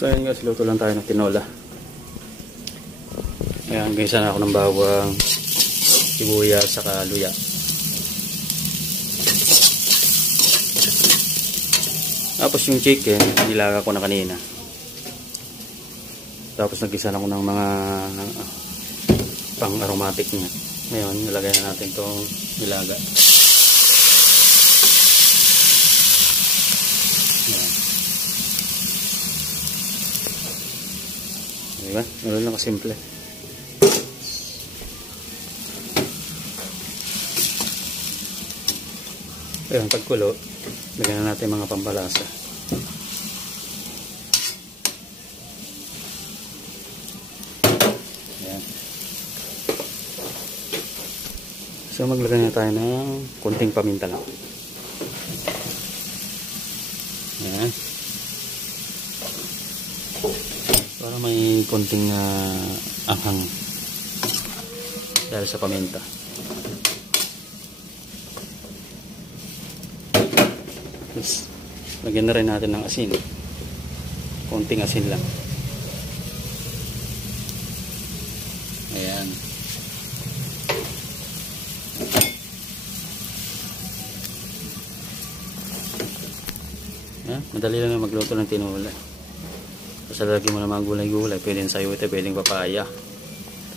So ayun guys, luto lang tayo ng tinola. Ayan, gisa na ako ng bawang, sibuyas, saka luya. Tapos yung chicken, nilaga ko na kanina. Tapos nagisa na ako ng mga pang aromatic niya. Ngayon, nilagay na natin itong nilaga. Ayan. Diba? Meron lang kasimple. Ayan, pagkulo, lagyan na natin mga pampalasa. Ayan. So maglagay na tayo ng konting paminta lang. Ayan. Para may konting anghang dahil sa paminta. Yes. Lagyan na rin natin ng asin. Konting asin lang. Ayan. Ayan. Madali lang na magluto ng tinola. Tapos lagyan mo na mga gulay-gulay. Pwedeng sayote, pwedeng papaya.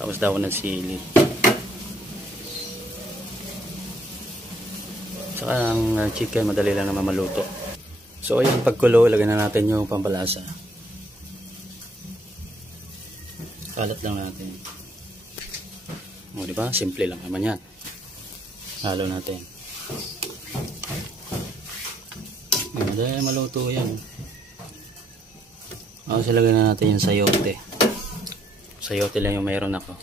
Tapos daon ng sili. Saka ang chicken, madali lang naman maluto. So ayun, pagkulo, lagyan na natin yung pampalasa. Kalat lang natin. O diba? Simple lang naman yan. Halo natin. Madali maluto yan. Tapos ilagay na natin yung sayote. Sayote lang yung mayroon ako.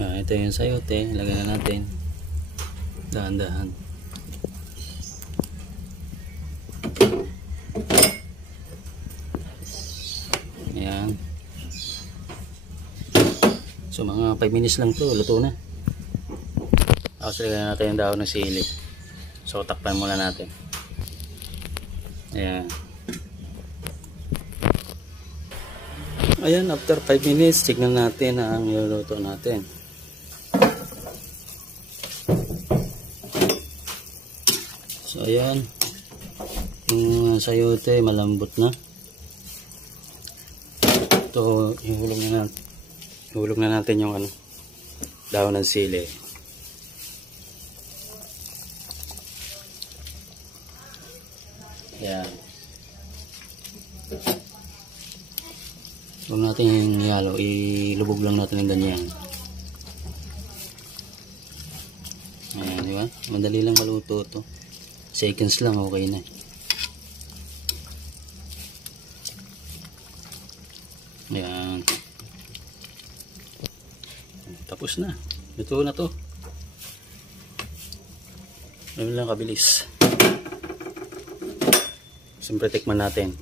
Ito yung sayote. Ilagay na natin. Dahan-dahan. Ayan. So mga 5 minutes lang to, luto na. Tapos ilagay na natin yung daon ng sili. So takpan muna natin. Ayan. Ayan, after 5 minutes, tignan natin ang niluluto natin. So ayan, yung sayote malambot na. Ito, ihulog na natin yung daon ng sili. Ayan. Huwag natin ihalo, ilubog lang natin ng ganyan. Ayan, di ba? Madali lang maluto ito. Seconds lang, okay na. Ayan. Tapos na. Luto na to. Ano lang kabilis. Siyempre tikman natin.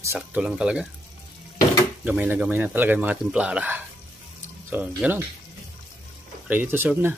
Sakto lang talaga. Gamay na talaga yung mga timplara. So, ganoon. Ready to serve na.